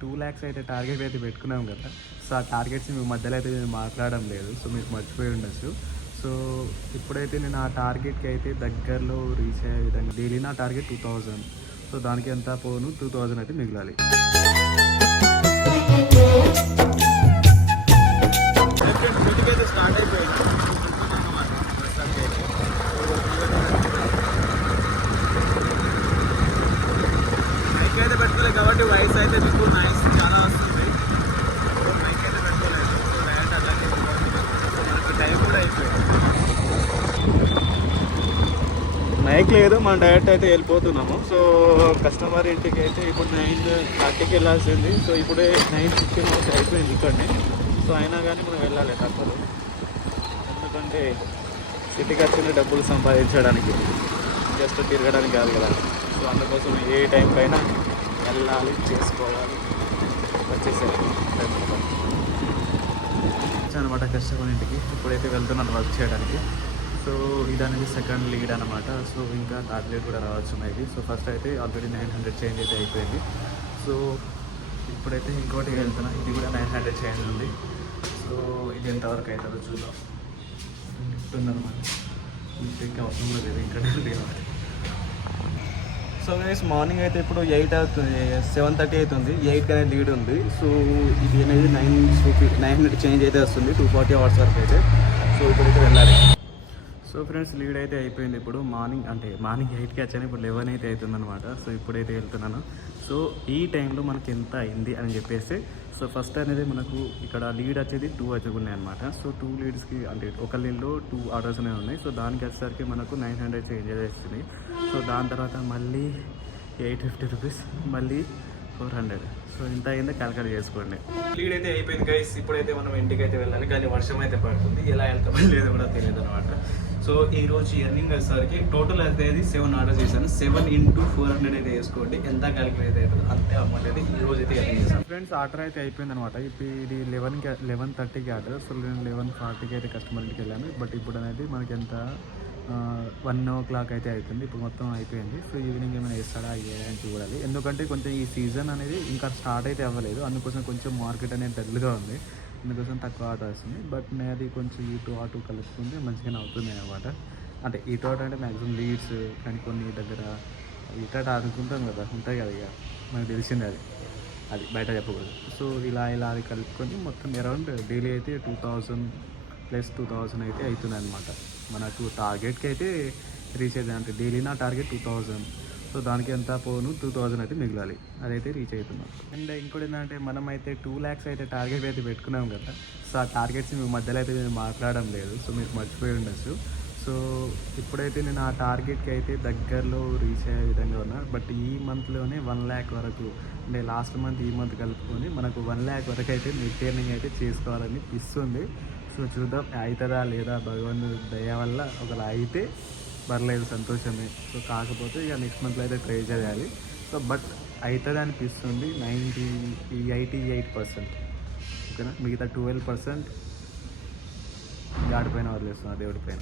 2 lakhs అయితే target అయితే పెట్టుకున్నాం కదా. సో ఆ టార్గెట్స్ మీ మధ్యలో అయితే నేను మాట్లాడడం లేదు. సో మీరు మర్చిపోయి ఉండొచ్చు. సో ఇప్పుడైతే నేను ఆ టార్గెట్కి అయితే దగ్గరలో రీచ్ అయ్యే విధంగా డైలీ నా టార్గెట్ 2000. సో దానికి ఎంత పోను 2000 అయితే మిగలాలి. స్టార్ట్ అయిపోయింది మైక్ అయితే పెట్టుకోలేదు కాబట్టి వాయిస్ అయితే మీకు నాయిస్ చాలా వస్తుంది. మైక్ అయితే పెట్టుకోలేదు. సో డైరెక్ట్ అలాగే మనకు టైం కూడా అయిపోయింది. మైక్ లేదు, మనం డైరెక్ట్ అయితే వెళ్ళిపోతున్నాము. సో కస్టమర్ ఇంటికి అయితే ఇప్పుడు 9:30కి వెళ్ళాల్సింది. సో ఇప్పుడే 9:15 అయితే అయిపోయింది ఇక్కడనే. సో అయినా కానీ మనం వెళ్ళాలి తప్పదు. ఎందుకంటే సిటీకి వచ్చిన డబ్బులు సంపాదించడానికి, జస్ట్ తిరగడానికి కాదు కదా. సో అందుకోసం ఏ టైంకైనా వెళ్ళాలి, చేసుకోవాలి. వచ్చేసేయాలి అనమాట కస్టమర్ ఇంటికి. ఇప్పుడైతే వెళ్తున్నాను వర్క్ చేయడానికి. సో ఇది అనేది సెకండ్ లీడ్ అనమాట. సో ఇంకా థర్డ్ లీడ్ కూడా రావచ్చు మేబీ. సో ఫస్ట్ అయితే ఆల్రెడీ 900 చేంజ్ అయితే అయిపోయింది. సో ఇప్పుడైతే ఇంకోటి వెళ్తున్నా. ఇది కూడా 900 చేంజ్ ఉంది. సో ఇది ఎంతవరకు అవుతుందో చూద్దాం. ఉందన్నమాట. ఇంకా అవసరం కూడా లేదు, ఇక్కడ అనమాట. సో గైస్ మార్నింగ్ అయితే ఇప్పుడు 8 అవుతుంది, 7:30 అవుతుంది. 8కి అనేది లీడ్ ఉంది. సో ఇది అనేది 900 చేంజ్ అయితే వస్తుంది 240 అవర్స్ వరకు అయితే. సో ఇప్పుడైతే వెళ్ళాలి. సో ఫ్రెండ్స్ లీడ్ అయితే అయిపోయింది. ఇప్పుడు మార్నింగ్ 8కి వచ్చాను. ఇప్పుడు 11 అయితే అవుతుంది అనమాట. సో ఇప్పుడైతే వెళ్తున్నాను. సో ఈ టైంలో మనకి ఎంత అయింది అని చెప్పేసి, సో ఫస్ట్ అనేది మనకు ఇక్కడ లీడ్ వచ్చేది 2 వచ్చుకున్నాయి అనమాట. సో 2 లీడ్స్కి అంటే ఒక లీడ్లో 2 ఆర్డర్స్ అనేవి ఉన్నాయి. సో దానికి వచ్చేసరికి మనకు 900 చేంజ్ చేస్తుంది. సో దాని తర్వాత మళ్ళీ 850 రూపీస్, మళ్ళీ 400. సో ఇంత అయిందో క్యాల్కులేట్ చేసుకోండి. లీడ్ అయితే అయిపోయింది గైస్. ఇప్పుడైతే మనం ఇంటికి అయితే వెళ్ళాలి, కానీ వర్షం అయితే పడుతుంది. ఎలా వెళ్తామో లేదో కూడా తెలియదు అనమాట. సో ఈరోజు ఎర్నింగ్ వచ్చేసరికి టోటల్ అయితే 7 ఆర్డర్స్ చేశాను. 7 into 400 అయితే వేసుకోండి. ఎంత క్యాలిక్యులేట్ అవుతుంది అంతే అమౌంట్ అయితే ఈ రోజు అయితే ఎర్నింగ్ చేశాను. ఫ్రెండ్స్ ఆర్డర్ అయితే అయిపోయింది అనమాట. ఇప్పుడు ఇది 11:30కి ఆర్డర్. సో నేను 11:40కి అయితే కస్టమర్ ఇంటికి వెళ్ళాను. బట్ ఇప్పుడు అనేది మనకి ఎంత 1 o'clock అయితే అవుతుంది. ఇప్పుడు మొత్తం అయిపోయింది. సో ఈవినింగ్ ఏమైనా వేస్తాడా అని చూడాలి. ఎందుకంటే కొంచెం ఈ సీజన్ అనేది ఇంకా స్టార్ట్ అయితే అవ్వలేదు. అందుకోసం కొంచెం మార్కెట్ అనేది డల్గా ఉంది. అందుకోసం తక్కువ ఆర్డర్ వస్తుంది. బట్ నేది కొంచెం ఇటు అటు కలుపుకుంటే మంచిగానే అవుతుంది అనమాట. అంటే ఇటు అటు అంటే మ్యాక్సిమం లీడ్స్ కానీ కొన్ని దగ్గర ఇటు అటు ఆడుకుంటాం కదా, ఉంటాయి కదా, ఇక మనకు తెలిసింది అది బయట చెప్పకూడదు. సో ఇలా అది కలుపుకొని మొత్తం అరౌండ్ డైలీ అయితే 2000 + 2000 అయితే అవుతుంది అనమాట. మనకు టార్గెట్కి అయితే రీచ్ అవుతుంది. అంటే డైలీ నా టార్గెట్ 2000. సో దానికి ఎంత పోను 2000 అయితే మిగలాలి. అదైతే రీచ్ అవుతున్నాం. అండ్ ఇంకోటి ఏంటంటే మనమైతే 2 lakhs అయితే టార్గెట్ అయితే పెట్టుకున్నాం కదా. సో ఆ టార్గెట్స్ మీ మధ్యలో అయితే నేను మాట్లాడడం లేదు. సో మీరు మర్చిపోయి ఉండొచ్చు. సో ఇప్పుడైతే నేను ఆ టార్గెట్కి అయితే దగ్గరలో రీచ్ అయ్యే విధంగా ఉన్నా. బట్ ఈ మంత్లోనే 1 lakh వరకు, అంటే లాస్ట్ మంత్ ఈ మంత్ కలుపుకొని మనకు 1 lakh వరకు అయితే నెట్ ఎర్నింగ్ అయితే చేసుకోవాలని ఇస్తుంది. సో చూద్దాం అవుతుందా లేదా, భగవంతుడి దయ వల్ల ఒకవేళ అయితే పర్లేదు, సంతోషమే. సో కాకపోతే ఇక నెక్స్ట్ మంత్లో అయితే ట్రై చేయాలి. సో బట్ అవుతుంది అనిపిస్తుంది 88%. ఓకేనా, మిగతా 12% గాడి పైన వదిలేస్తున్నా, దేవుడి పైన.